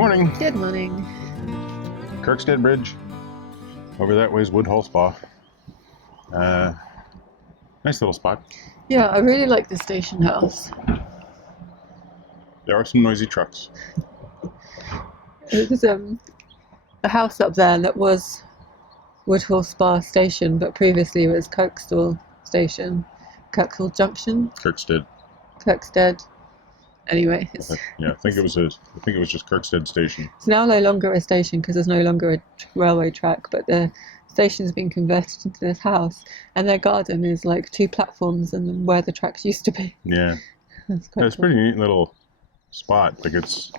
Morning. Good morning. Kirkstead Bridge. Over that way is Woodhall Spa. Nice little spot. Yeah, I really like the station house. There are some noisy trucks. There's a house up there that was Woodhall Spa Station, but previously it was Kirkstead Station. Kirkstead Junction? Kirkstead. Anyway, I think it was just Kirkstead Station. It's now no longer a station because there's no longer a railway track, but the station's been converted into this house, and their garden is like 2 platforms and where the tracks used to be. Yeah. That's quite It's a cool. pretty neat little spot. Like it's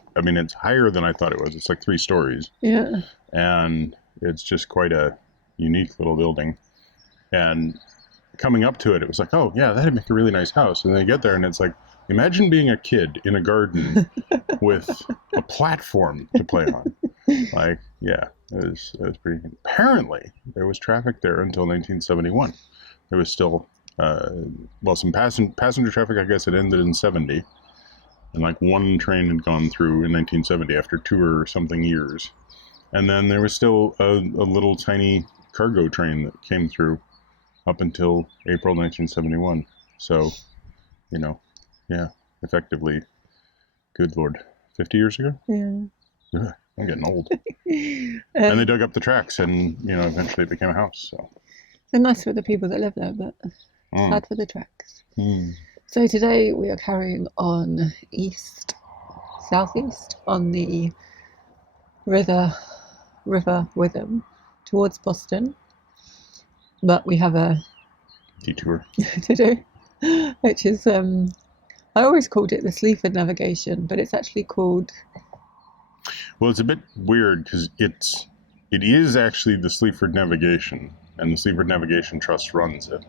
higher than I thought it was. It's like 3 stories. Yeah. And it's just quite a unique little building. And coming up to it, it was like, oh yeah, that'd make a really nice house. And then you get there and it's like, imagine being a kid in a garden with a platform to play on. Like, yeah, it was pretty. Apparently, there was traffic there until 1971. There was still, some passenger traffic. I guess it ended in 70, and like 1 train had gone through in 1970 after 2 or something years, and then there was still a little tiny cargo train that came through up until April 1971. So, yeah, effectively, good Lord, 50 years ago? Yeah. Ugh, I'm getting old. And they dug up the tracks and, eventually it became a house. So It's nice for the people that live there, but sad for the tracks. So today we are carrying on southeast on the river Witham towards Boston. But we have a detour to do, which is, I always called it the Sleaford navigation, but it's actually called... Well, it's a bit weird because it is actually the Sleaford Navigation, and the Sleaford Navigation Trust runs it.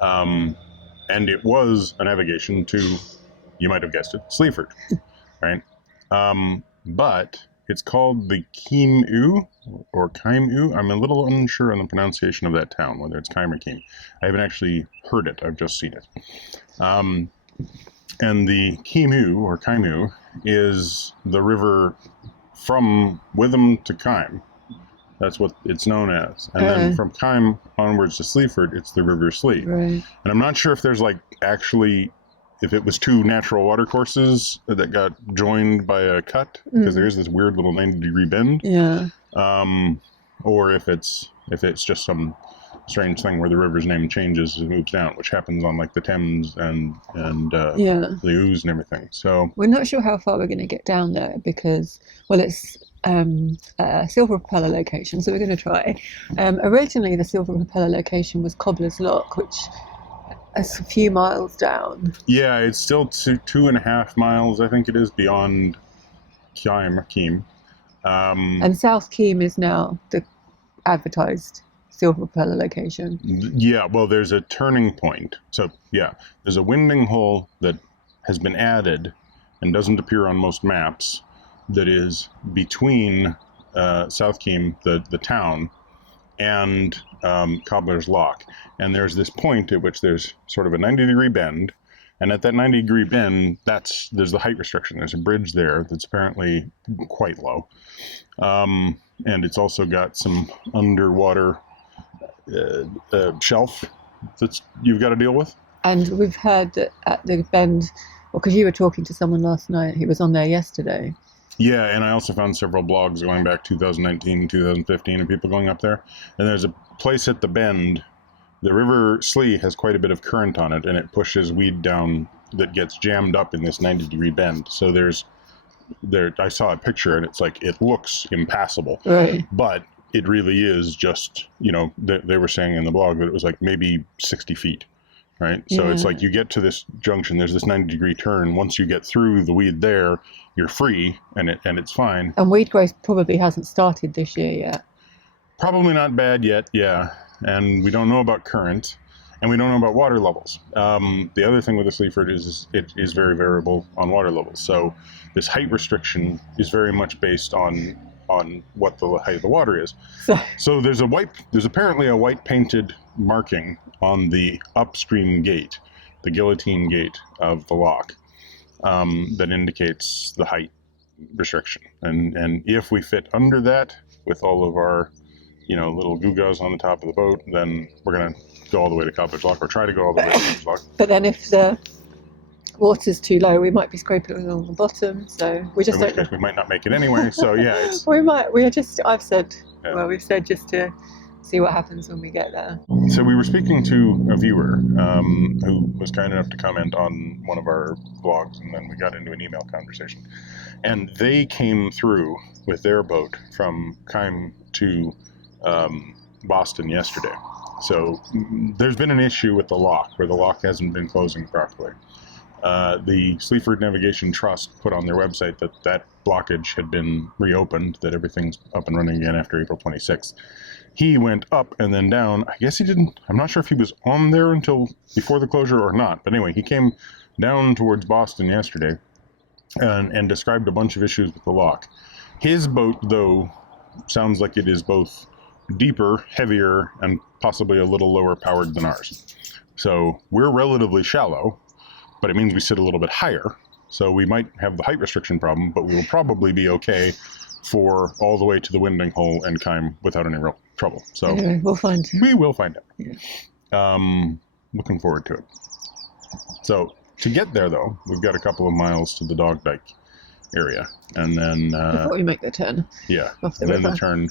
And it was a navigation to, you might have guessed it, Sleaford, right? But it's called the Kyme or Kyme. I'm a little unsure on the pronunciation of that town, whether it's Kyme or Kyme. I haven't actually heard it. I've just seen it. And the Kyme or Kyme is the river from Witham to Kyme. That's what it's known as. And then from Kyme onwards to Sleaford, it's the River Slee. Right. And I'm not sure if there's if it was 2 natural water courses that got joined by a cut, because there is this weird little 90-degree bend. Yeah. Or if it's just some strange thing where the river's name changes as it moves down, which happens on like the Thames and the Ouse and everything. So we're not sure how far we're going to get down there because, it's a silver propeller location, so we're going to try. Originally, the silver propeller location was Cobbler's Lock, which is a few miles down. Yeah, it's still 2.5 miles, I think it is, beyond Kyme. And South Kyme is now the advertised silver propeller location. Yeah, well, there's a turning point. So, yeah, there's a winding hole that has been added and doesn't appear on most maps that is between South Kyme, the town, and Cobbler's Lock. And there's this point at which there's sort of a 90-degree bend. And at that 90-degree bend, there's the height restriction. There's a bridge there that's apparently quite low. And it's also got some underwater shelf that you've got to deal with. And we've heard that at the bend, because you were talking to someone last night who was on there yesterday. Yeah, and I also found several blogs going back 2019, 2015 of people going up there. And there's a place at the bend. The River Slee has quite a bit of current on it, and it pushes weed down that gets jammed up in this 90-degree bend. So I saw a picture, and it's like, it looks impassable. Right. But it really is just, they were saying in the blog that it was like maybe 60 feet, right? So it's like you get to this junction, there's this 90-degree turn. Once you get through the weed there, you're free, and it's fine. And weed growth probably hasn't started this year yet. Probably not bad yet, yeah. And we don't know about current, and we don't know about water levels. The other thing with the Sleaford is it is very variable on water levels. So this height restriction is very much based on what the height of the water is. So there's apparently a white painted marking on the upstream gate, the guillotine gate of the lock, that indicates the height restriction. And if we fit under that with all of our, little gewgaws on the top of the boat, then we're going to go all the way to Cottage Lock, or try to go all the way to Cottage Lock. But then if the water's too low, we might be scraping along the bottom, so we just don't know. We might not make it anyway, so yeah. We've said just to see what happens when we get there. So we were speaking to a viewer who was kind enough to comment on one of our blogs, and then we got into an email conversation. And they came through with their boat from Kyme to Boston yesterday. So there's been an issue with the lock, where the lock hasn't been closing properly. The Sleaford Navigation Trust put on their website that blockage had been reopened, that everything's up and running again after April 26th. He went up and then down. I guess he didn't, I'm not sure if he was on there until before the closure or not. But anyway, he came down towards Boston yesterday and described a bunch of issues with the lock. His boat, though, sounds like it is both deeper, heavier, and possibly a little lower powered than ours. So we're relatively shallow, but it means we sit a little bit higher. So we might have the height restriction problem, but we will probably be okay for all the way to the winding hole and Kyme without any real trouble. So anyway, we will find out. Yeah. Looking forward to it. So to get there, though, we've got a couple of miles to the Dogdyke area, and then before we make the turn. Yeah, off the then river. the turn,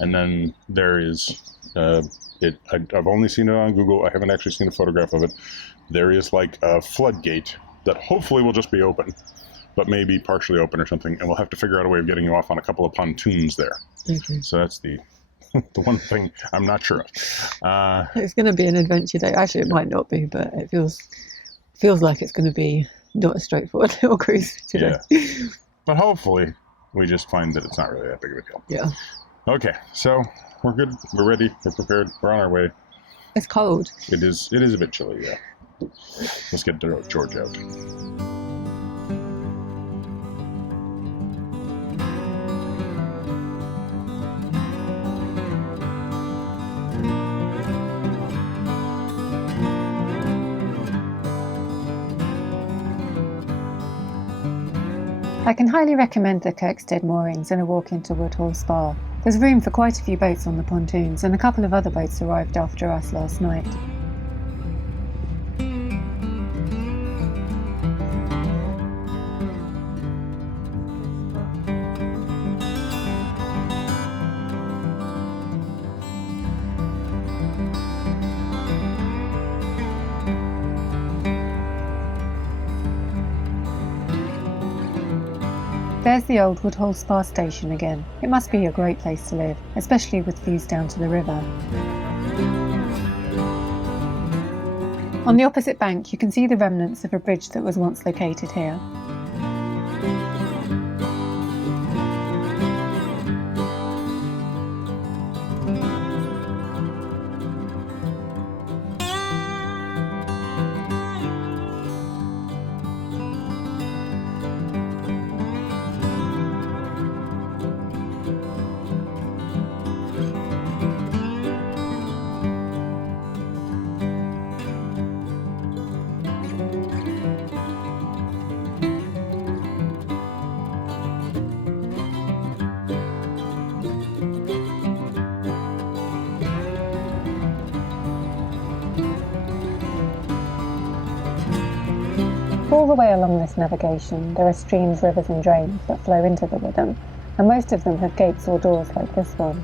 and then there is I've only seen it on Google. I haven't actually seen a photograph of it. There is like a floodgate that hopefully will just be open, but maybe partially open or something, and we'll have to figure out a way of getting you off on a couple of pontoons there. Okay. So that's the one thing I'm not sure of. It's going to be an adventure day. Actually, it might not be, but it feels like it's going to be not a straightforward little cruise today. Yeah. But hopefully we just find that it's not really that big of a deal. Yeah. Okay, so we're good. We're ready. We're prepared. We're on our way. It's cold. It is a bit chilly, yeah. Let's get George out. I can highly recommend the Kirkstead moorings and a walk into Woodhall Spa. There's room for quite a few boats on the pontoons, and a couple of other boats arrived after us last night. There's the old Woodhall Spa station again. It must be a great place to live, especially with views down to the river. On the opposite bank, you can see the remnants of a bridge that was once located here. All the way along this navigation, there are streams, rivers and drains that flow into the Witham, and most of them have gates or doors like this one.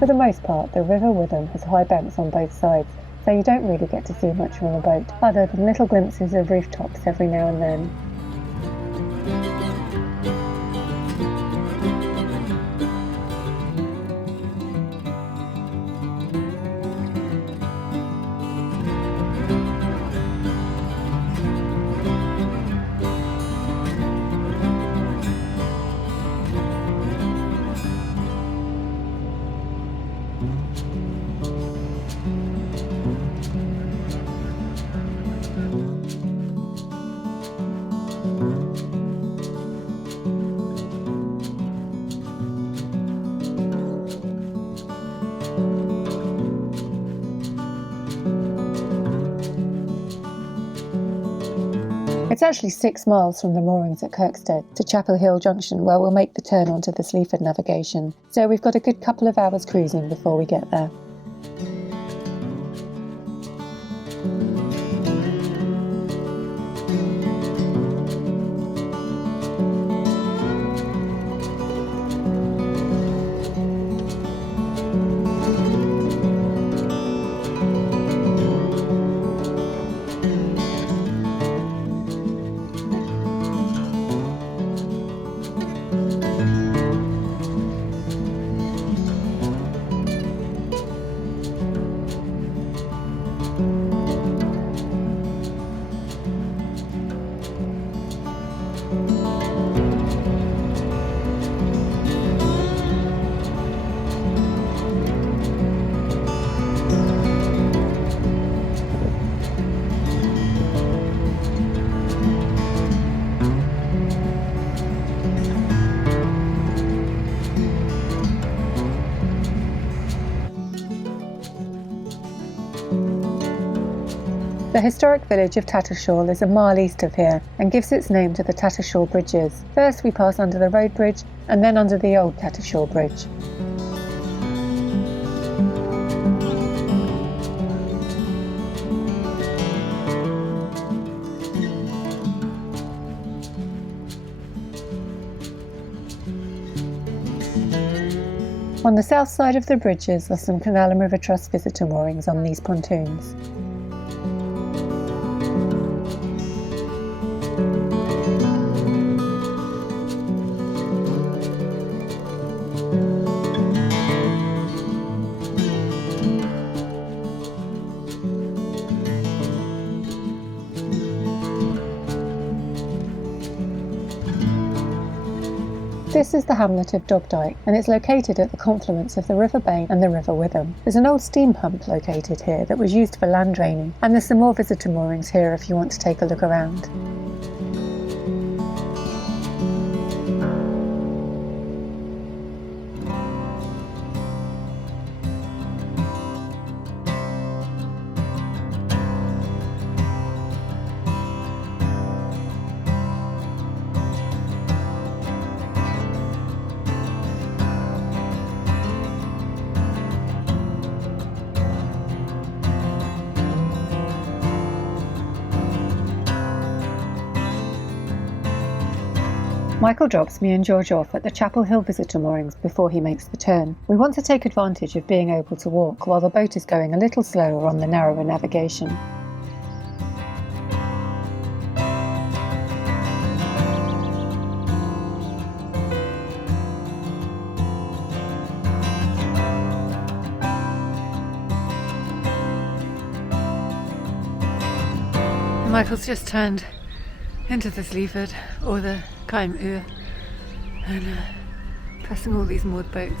For the most part, the River Witham has high banks on both sides, so you don't really get to see much from a boat, other than little glimpses of rooftops every now and then. It's actually 6 miles from the moorings at Kirkstead to Chapel Hill Junction, where we'll make the turn onto the Sleaford navigation, so we've got a good couple of hours cruising before we get there. The historic village of Tattershall is a mile east of here and gives its name to the Tattershall bridges. First we pass under the road bridge and then under the old Tattershall bridge. On the south side of the bridges are some Canal and River Trust visitor moorings on these pontoons. This is the hamlet of Dogdyke, and it's located at the confluence of the River Bain and the River Witham. There's an old steam pump located here that was used for land draining, and there's some more visitor moorings here if you want to take a look around. Michael drops me and George off at the Chapel Hill visitor moorings before he makes the turn. We want to take advantage of being able to walk while the boat is going a little slower on the narrower navigation. Michael's just turned into the Sleaford, or the Kyme, and passing all these moored boats.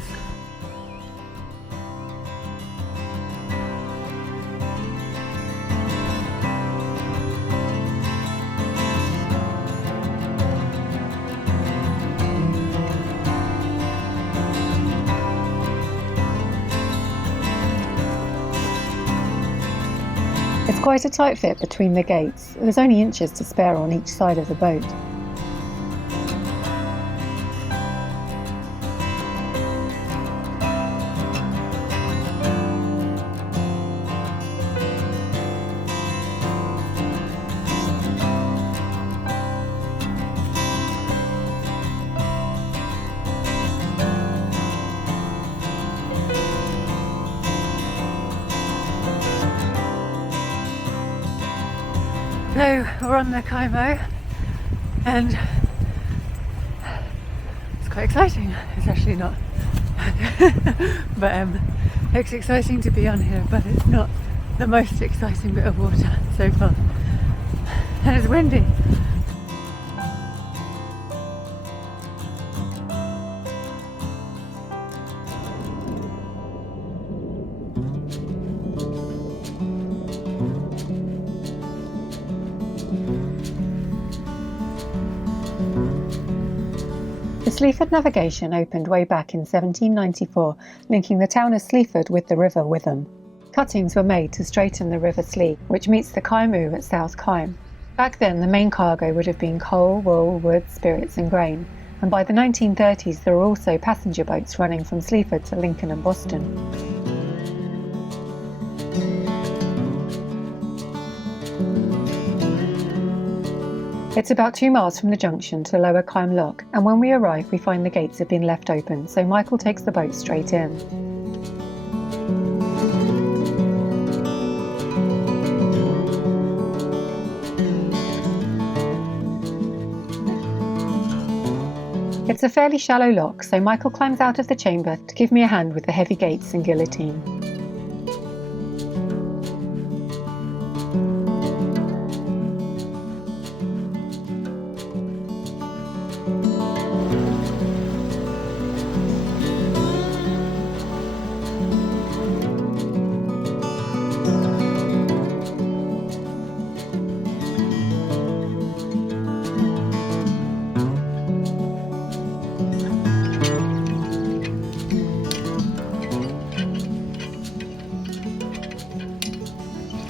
It's quite a tight fit between the gates. There's only inches to spare on each side of the boat. So we're on the Kyme, and it's quite exciting. It's actually not, but it's exciting to be on here, but it's not the most exciting bit of water so far, and it's windy. The Sleaford navigation opened way back in 1794, linking the town of Sleaford with the River Witham. Cuttings were made to straighten the River Slee, which meets the Kyme at South Kyme. Back then, the main cargo would have been coal, wool, wood, spirits and grain, and by the 1930s there were also passenger boats running from Sleaford to Lincoln and Boston. It's about 2 miles from the junction to Lower Kyme Lock, and when we arrive we find the gates have been left open, so Michael takes the boat straight in. It's a fairly shallow lock, so Michael climbs out of the chamber to give me a hand with the heavy gates and guillotine.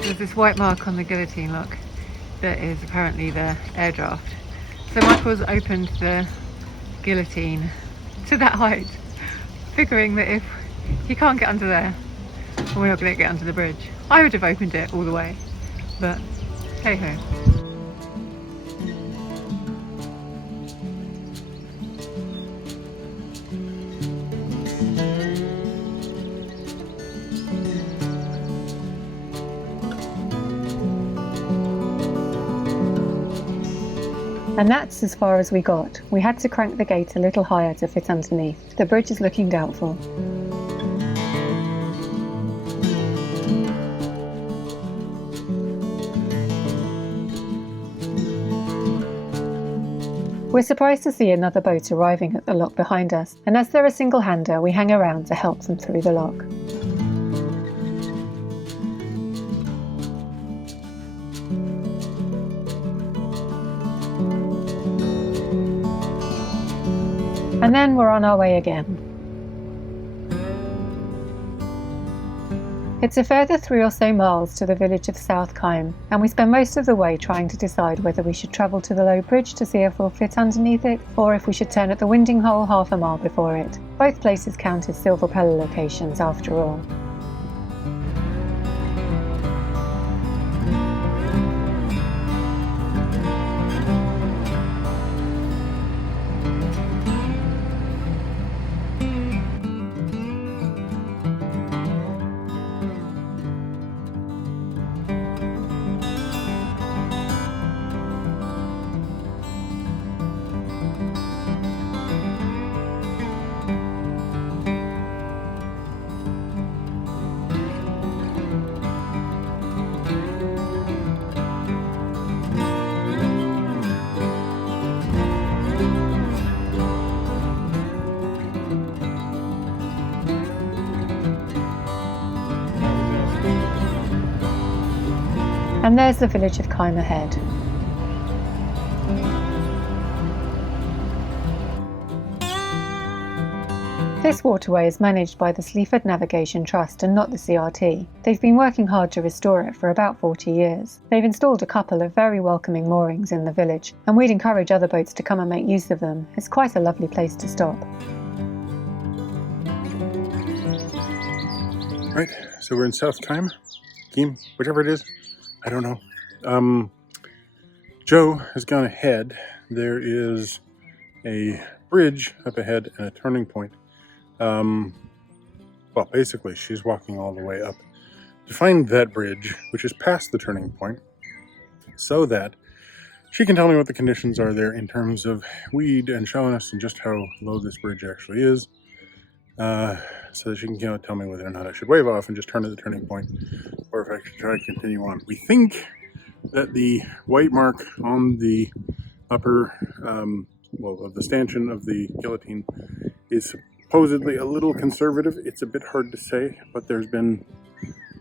There's this white mark on the guillotine lock that is apparently the air draft. So Michael's opened the guillotine to that height, figuring that if he can't get under there, we're not going to get under the bridge. I would have opened it all the way, but hey ho. And that's as far as we got. We had to crank the gate a little higher to fit underneath. The bridge is looking doubtful. We're surprised to see another boat arriving at the lock behind us, and as they're a single-hander, we hang around to help them through the lock. And then we're on our way again. It's a further 3 or so miles to the village of South Kyme, and we spend most of the way trying to decide whether we should travel to the low bridge to see if we'll fit underneath it, or if we should turn at the winding hole half a mile before it. Both places count as silver propeller locations after all. And there's the village of Kyme ahead. This waterway is managed by the Sleaford Navigation Trust and not the CRT. They've been working hard to restore it for about 40 years. They've installed a couple of very welcoming moorings in the village, and we'd encourage other boats to come and make use of them. It's quite a lovely place to stop. Right, so we're in South Kyme, whichever it is. I don't know. Joe has gone ahead. There is a bridge up ahead and a turning point. Well, basically, she's walking all the way up to find that bridge, which is past the turning point, so that she can tell me what the conditions are there in terms of weed and showing us and just how low this bridge actually is, so that she can tell me whether or not I should wave off and just turn at the turning point, or if I should try to continue on. We think that the white mark on the upper, of the stanchion of the guillotine is supposedly a little conservative. It's a bit hard to say, but there's been,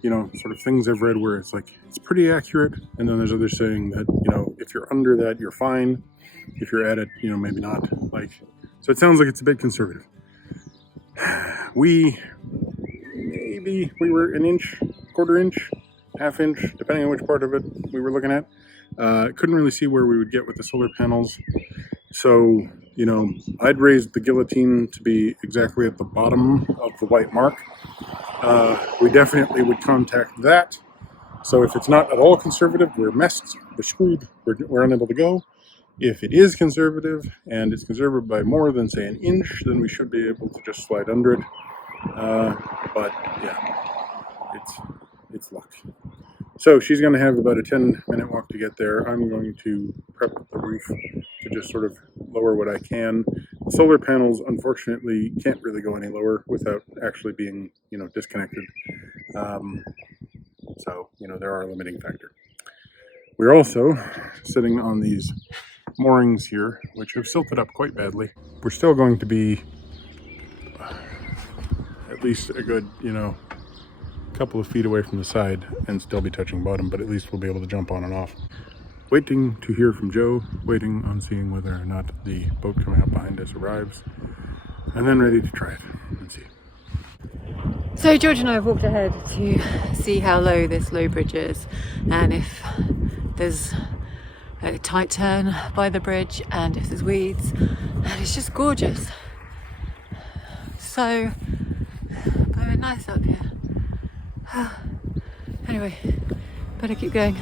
sort of things I've read where it's like, it's pretty accurate, and then there's others saying that, if you're under that, you're fine. If you're at it, maybe not. So it sounds like it's a bit conservative. We were an inch, quarter inch half inch, depending on which part of it we were looking at. Couldn't really see where we would get with the solar panels. So, you know, I'd raised the guillotine to be exactly at the bottom of the white mark. We definitely would contact that. So if it's not at all conservative, we're messed, we're screwed, we're unable to go. If it is conservative, and it's conservative by more than, say, an inch, then we should be able to just slide under it. But yeah, it's luck. So she's going to have about a 10-minute walk to get there. I'm going to prep the roof to just sort of lower what I can. The solar panels, unfortunately, can't really go any lower without actually being, you know, disconnected. So, you know, there are a limiting factor. We're also sitting on these moorings here, which have silted up quite badly. We're still going to be at least a good, you know, couple of feet away from the side and still be touching bottom, but at least we'll be able to jump on and off. Waiting to hear from Joe, waiting on seeing whether or not the boat coming up behind us arrives, and then ready to try it and see. So George and I have walked ahead to see how low this low bridge is, and if there's a tight turn by the bridge, and if there's weeds, and it's just gorgeous. So very nice up here. Anyway, better keep going.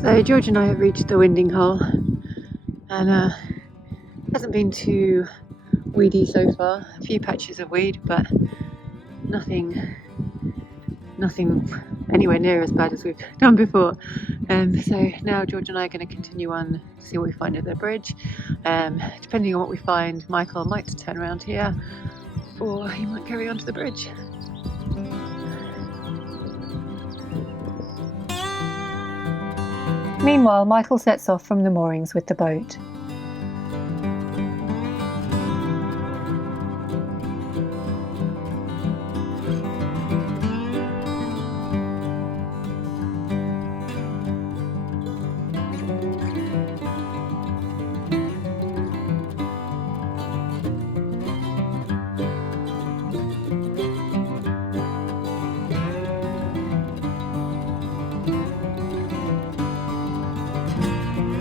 So George and I have reached the winding hole, and hasn't been too weedy so far. A few patches of weed, but nothing anywhere near as bad as we've done before. So now George and I are going to continue on to see what we find at the bridge. Depending on what we find, Michael might turn around here, or he might carry on to the bridge. Meanwhile, Michael sets off from the moorings with the boat.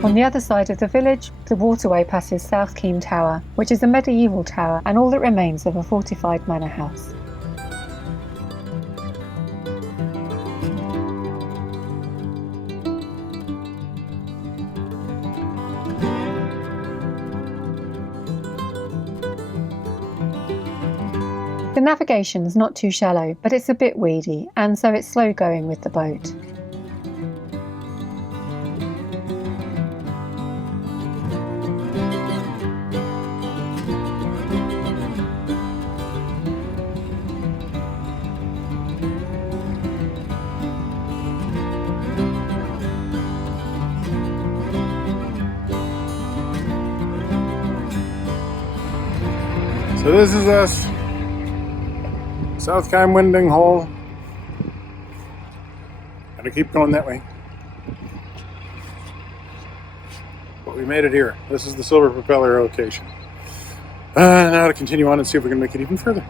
On the other side of the village, the waterway passes South Kyme Tower, which is a medieval tower and all that remains of a fortified manor house. The navigation's not too shallow, but it's a bit weedy, and so it's slow going with the boat. So this is us, South Kyme winding hole. Gotta keep going that way. But we made it here. This is the silver propeller location. Now to continue on and see if we can make it even further.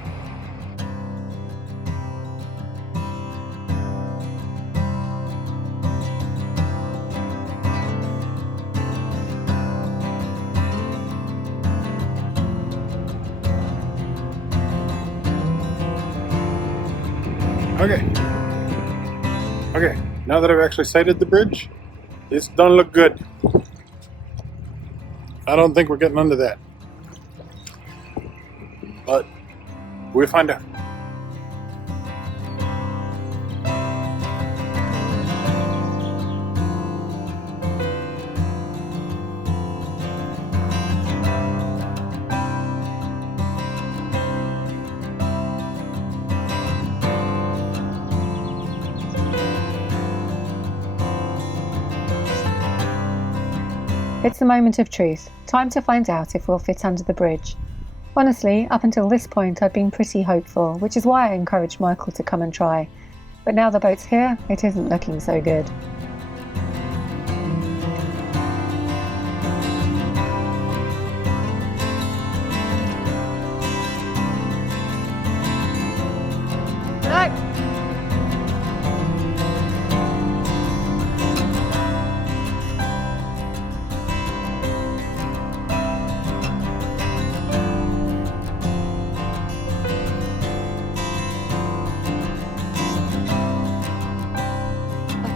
Okay, now that I've actually sighted the bridge, this don't look good. I don't think we're getting under that. But we'll find out. It's the moment of truth. Time to find out if we'll fit under the bridge. Honestly, up until this point I'd been pretty hopeful, which is why I encouraged Michael to come and try. But now the boat's here, it isn't looking so good.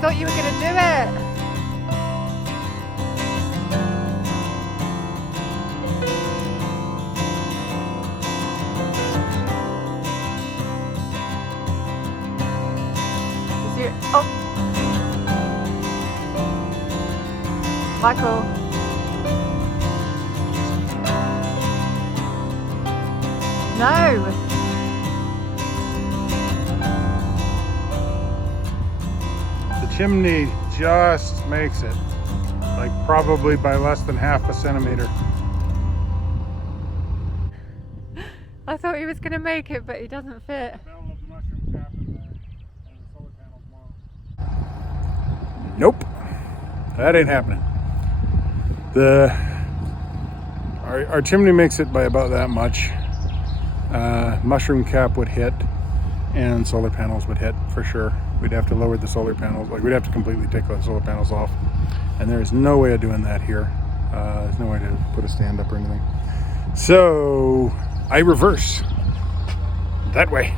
thought you were going to do it. Oh, Michael. No. The chimney just makes it, like probably by less than half a centimeter. I thought he was going to make it, but he doesn't fit. Nope, that ain't happening. Our chimney makes it by about that much. Mushroom cap would hit, and solar panels would hit for sure. We'd have to lower the solar panels, like we'd have to completely take the solar panels off, and there is no way of doing that here. There's no way to put a stand up or anything. So I reverse that way.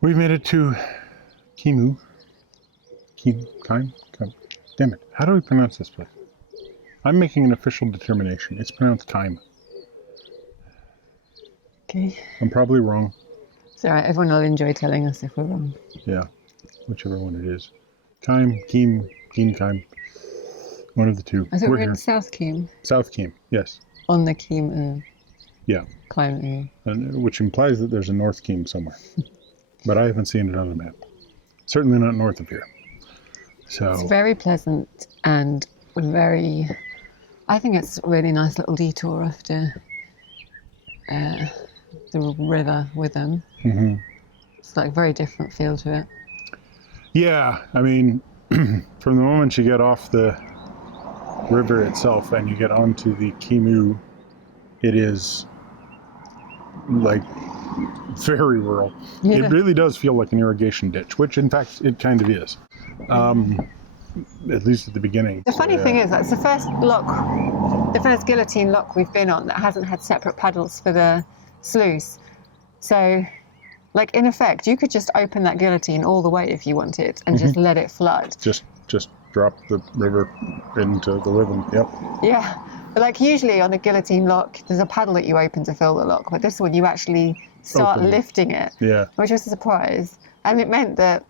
We made it to Kyme. Kyme? Damn it. How do we pronounce this place? I'm making an official determination. It's pronounced Kyme. Okay. I'm probably wrong. It's alright, everyone will enjoy telling us if we're wrong. Yeah, whichever one it is. Kyme, Kyme. One of the two. I thought we were here. in South Kyme. South Kyme, yes. On the Kyme. Yeah. Climate. And, which implies that there's a North Kyme somewhere. But I haven't seen it on the map. Certainly not north of here. So it's very pleasant and very... I think it's a really nice little detour after the river Witham. Mm-hmm. It's like a very different feel to it. Yeah, I mean, from the moment you get off the river itself and you get onto the Kyme, it is like Very rural. Yeah. It really does feel like an irrigation ditch, which in fact it kind of is. At least at the beginning. The funny thing is, that's the first guillotine lock we've been on that hasn't had separate paddles for the sluice. So, like, in effect, you could just open that guillotine all the way if you wanted and just let it flood. Just drop the river into the Witham. Yep. Yeah. But, like, usually on a guillotine lock, there's a paddle that you open to fill the lock. But this one, you actually start lifting it, which was a surprise. And it meant that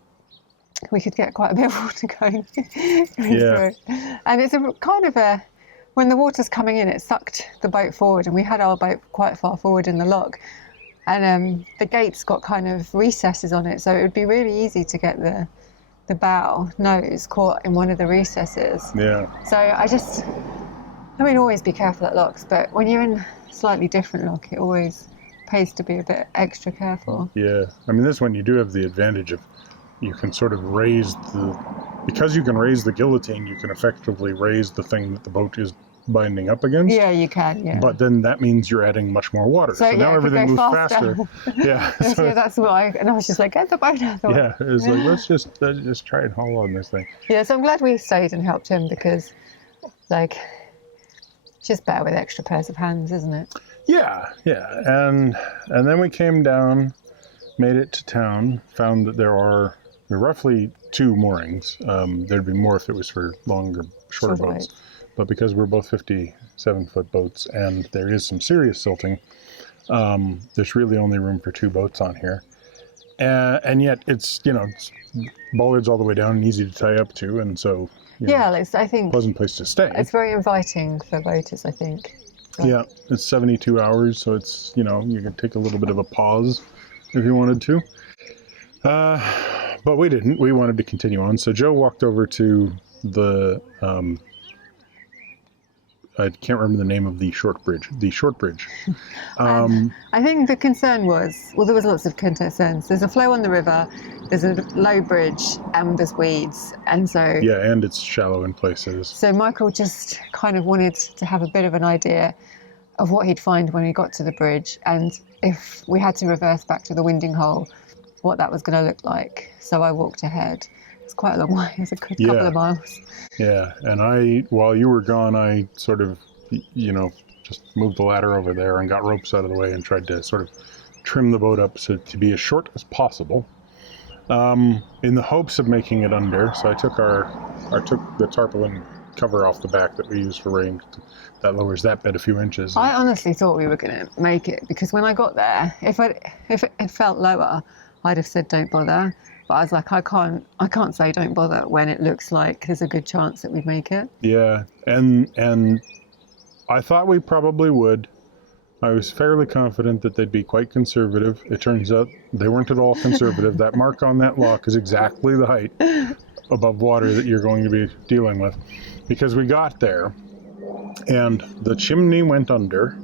we could get quite a bit of water going through. And it's when the water's coming in, it sucked the boat forward, and we had our boat quite far forward in the lock. And the gate's got kind of recesses on it, so it would be really easy to get the bow nose caught in one of the recesses. Yeah. So always be careful at locks, but when you're in a slightly different lock, it always pays to be a bit extra careful. Yeah. I mean, this one you do have the advantage of you can sort of because you can raise the guillotine, you can effectively raise the thing that the boat is binding up against. Yeah, you can, yeah. But then that means you're adding much more water. So now everything moves faster. Yeah. So that's why, and I was just like, get the boat out of the way. Yeah, it was like, let's just try and haul on this thing. Yeah, so I'm glad we stayed and helped him because, like, it's just better with extra pairs of hands, isn't it? Yeah. And then we came down, made it to town, found that there are roughly 2 moorings. There'd be more if it was for shorter boats. But because we're both 57-foot boats and there is some serious silting, there's really only room for 2 boats on here. And yet it's bollards all the way down and easy to tie up to. And so, I think pleasant place to stay. It's very inviting for boaters, I think. Yeah, it's 72 hours. So it's, you can take a little bit of a pause if you wanted to. But we didn't. We wanted to continue on. So Joe walked over to the, I can't remember the name of the short bridge. I think the concern was, there was lots of concerns. There's a flow on the river, there's a low bridge, and there's weeds. And so... Yeah, and it's shallow in places. So Michael just kind of wanted to have a bit of an idea of what he'd find when he got to the bridge, and if we had to reverse back to the winding hole, what that was going to look like. So I walked ahead. It's quite a long way. It's a good couple of miles. Yeah, and while you were gone, I sort of, just moved the ladder over there and got ropes out of the way and tried to sort of trim the boat up to be as short as possible, in the hopes of making it under. So I took took the tarpaulin cover off the back that we use for rain. That lowers that bed a few inches. I honestly thought we were going to make it, because when I got there, if it had felt lower, I'd have said don't bother. But I was like, I can't say don't bother when it looks like there's a good chance that we'd make it. Yeah, and I thought we probably would. I was fairly confident that they'd be quite conservative. It turns out they weren't at all conservative. That mark on that lock is exactly the height above water that you're going to be dealing with. Because we got there, and the chimney went under.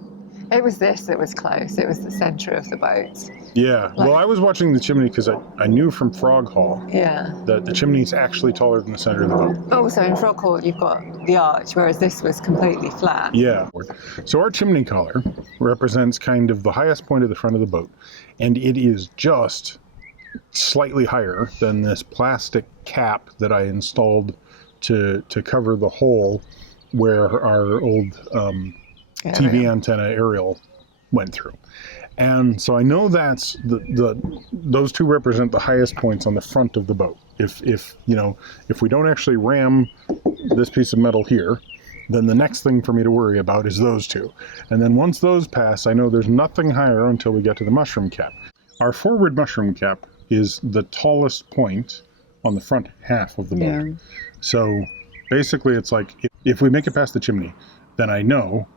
It was this that was close. It was the centre of the boat. Yeah. Well, I was watching the chimney because I knew from Frog Hall that the chimney's actually taller than the centre of the boat. Also, in Frog Hall, you've got the arch, whereas this was completely flat. Yeah. So our chimney collar represents kind of the highest point of the front of the boat, and it is just slightly higher than this plastic cap that I installed to cover the hole where our old TV antenna aerial went through. And so I know that's those two represent the highest points on the front of the boat. If we don't actually ram this piece of metal here, then the next thing for me to worry about is those two. And then once those pass, I know there's nothing higher until we get to the mushroom cap. Our forward mushroom cap is the tallest point on the front half of the boat. Yeah. So basically it's like, if we make it past the chimney, then I know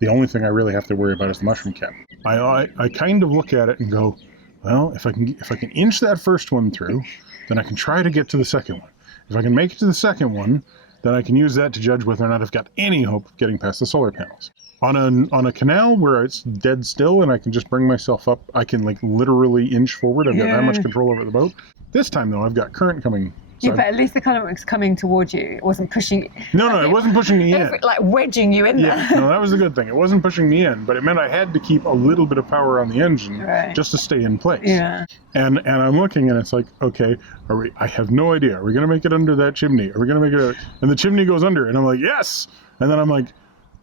the only thing I really have to worry about is the mushroom cap. I kind of look at it and go, well, if I can inch that first one through, then I can try to get to the second one. If I can make it to the second one, then I can use that to judge whether or not I've got any hope of getting past the solar panels. On a canal where it's dead still and I can just bring myself up, I can like literally inch forward. I've got that much control over the boat. This time though, I've got current coming Yeah, So but at least the current was coming towards you. It wasn't pushing. no, it wasn't pushing me in. Like wedging you in Yeah, there. no, that was a good thing. It wasn't pushing me in, but it meant I had to keep a little bit of power on the engine Right. just to stay in place. Yeah. And I'm looking, and it's like, okay, I have no idea. Are we going to make it under that chimney? Are we going to make it? And the chimney goes under, and I'm like, yes. And then I'm like,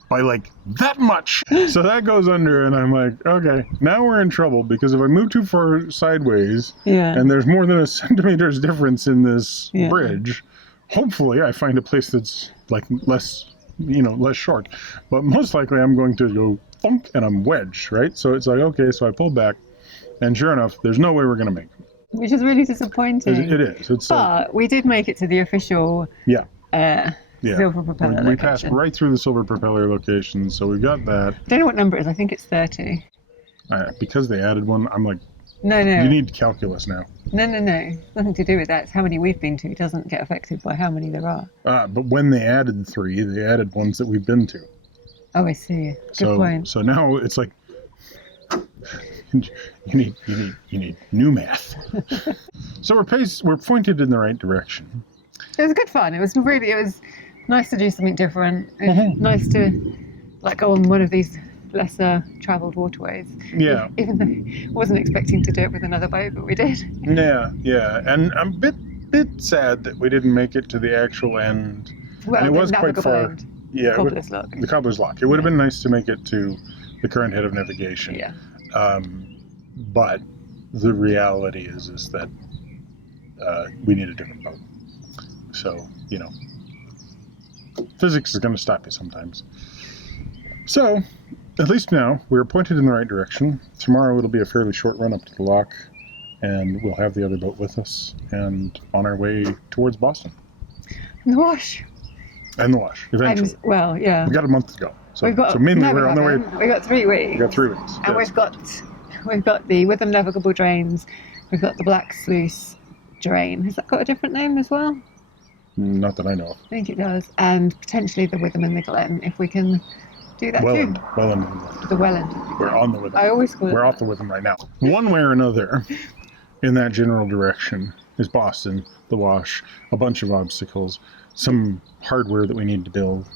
by like that much. So that goes under, and I'm like, okay, now we're in trouble, because if I move too far sideways, Yeah. and there's more than a centimeter's difference in this Yeah. bridge, hopefully I find a place that's like less short. But most likely I'm going to go thunk, and I'm wedged, right? So it's like, okay, so I pull back, and sure enough, there's no way we're going to make it. Which is really disappointing. It is. It's But we did make it to the official yeah. silver propeller We passed location. right through the silver propeller location, so we got that. I don't know what number it is. I think it's 30. Because they added one, I'm like, No. you need calculus now. No. Nothing to do with that. It's how many we've been to. It doesn't get affected by how many there are. But when they added 3, they added ones that we've been to. Oh, I see. Good point. So now it's like you need new math. So we're pointed in the right direction. It was good fun. It was nice to do something different. It was nice to go on one of these lesser travelled waterways. Yeah. Even though I wasn't expecting to do it with another boat, but we did. Yeah. And I'm a bit sad that we didn't make it to the actual end. Well, and it the was quite navigable far. end. Yeah. Cobbler's Lock. The Cobbler's Lock. It would have been nice to make it to the current head of navigation. Yeah. But the reality is that we need a different boat. So, physics is going to stop you sometimes. So, at least now, we're pointed in the right direction. Tomorrow it'll be a fairly short run up to the lock, and we'll have the other boat with us, and on our way towards Boston. And the wash. And the wash, eventually. And, well, yeah. We got a month to go. So, We've got so mainly we're on the way. We've got 3 weeks. We got 3 weeks. And we've got the Witham navigable drains. We've got the Black Sluice drain. Has that got a different name as well? Not that I know of. I think it does. And potentially the Witham and the Glen, if we can do that Welland. too. Welland. The Welland. We're on the Witham. I always call it. We're off the Witham right now. One way or another, in that general direction, is Boston, the wash, a bunch of obstacles, some hardware that we need to build.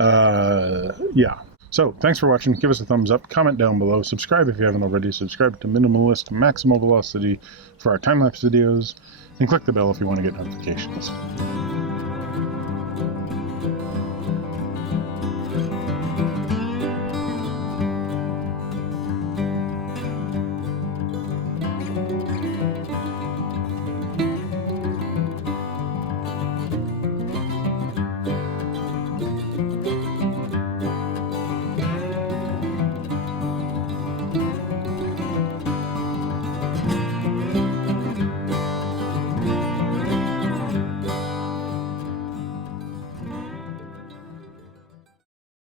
Yeah. So, thanks for watching. Give us a thumbs up, comment down below, subscribe if you haven't already, subscribe to Minimalist Maximal Velocity for our time-lapse videos, and click the bell if you want to get notifications.